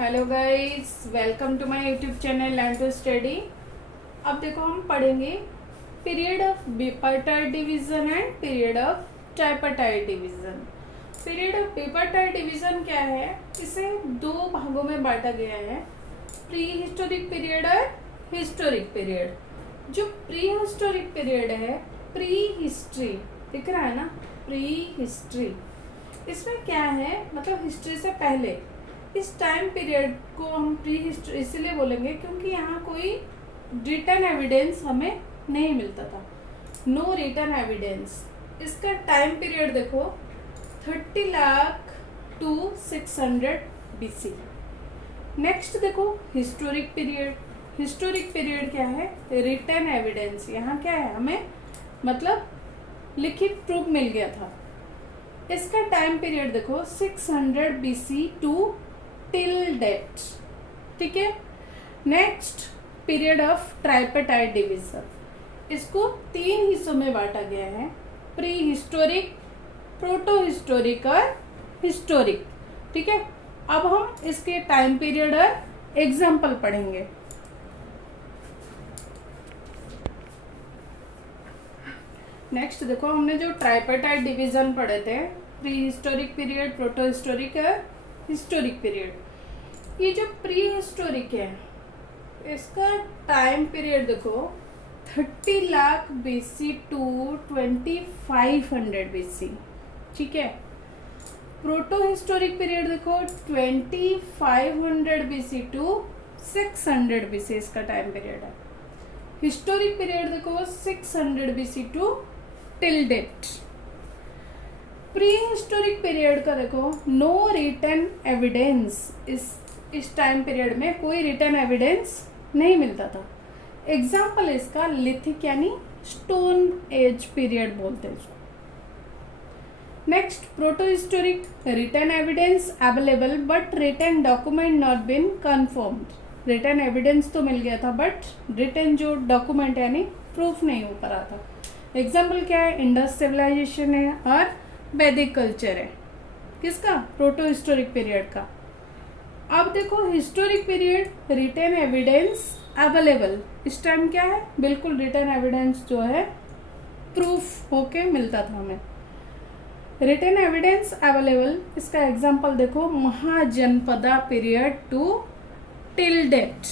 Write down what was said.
Hello guys, welcome to my YouTube channel learn to study. अब देखो हम पढ़ेंगे period of bipartite division and period of tripartite division. Period of bipartite division क्या है, इसे दो भागों में बांटा गया है, प्री हिस्टोरिक पीरियड और हिस्टोरिक पीरियड। जो प्री हिस्टोरिक पीरियड है, प्री हिस्ट्री दिख रहा है ना, प्री हिस्ट्री, इसमें क्या है मतलब हिस्ट्री से पहले। इस टाइम पीरियड को हम प्री हिस्ट्री इसलिए बोलेंगे क्योंकि यहाँ कोई रिटर्न एविडेंस हमें नहीं मिलता था, नो रिटर्न एविडेंस। इसका टाइम पीरियड देखो 30 लाख टू 600 BC। नेक्स्ट देखो हिस्टोरिक पीरियड। हिस्टोरिक पीरियड क्या है, रिटर्न एविडेंस। यहाँ क्या है, हमें मतलब लिखित प्रूफ मिल गया था। इसका टाइम पीरियड देखो 600 BC टू टिल डेट, ठीक है। Next period of tripartite division, इसको 3 हिस्सों में बांटा गया है, प्री हिस्टोरिक, प्रोटो हिस्टोरिक और हिस्टोरिक, ठीक है। अब हम इसके टाइम पीरियड और एग्जाम्पल पढ़ेंगे। नेक्स्ट देखो, हमने जो ट्राइपार्टाइट डिवीजन पढ़े थे, pre historic period, proto historic और हिस्टोरिक पीरियड। ये जो प्री हिस्टोरिक है, इसका टाइम पीरियड देखो 30 लाख BC टू 2500 BC, ठीक है। प्रोटो हिस्टोरिक पीरियड देखो 2500 BC टू 600 BC, इसका टाइम पीरियड है। हिस्टोरिक पीरियड देखो 600 BC to till date. Pre historic period का देखो नो रिटर्न एविडेंस, इस टाइम पीरियड में कोई रिटर्न एविडेंस नहीं मिलता था। एग्जाम्पल इसका लिथिक यानी स्टोन एज पीरियड बोलते हैं इसको। Next proto historic, written evidence available but written document not been confirmed. Written evidence तो मिल गया था बट रिटर्न जो डॉक्यूमेंट यानी प्रूफ नहीं हो पा रहा था। एग्जाम्पल क्या है, इंडस सिविलाइजेशन है और वैदिक कल्चर है, किसका, प्रोटो हिस्टोरिक पीरियड का। अब देखो historic period, return evidence available, इस टाइम क्या है, बिल्कुल रिटर्न एविडेंस जो है प्रूफ होके मिलता था हमें। रिटर्न एविडेंस अवेलेबल, इसका एग्जांपल देखो Mahajanapada period to till date.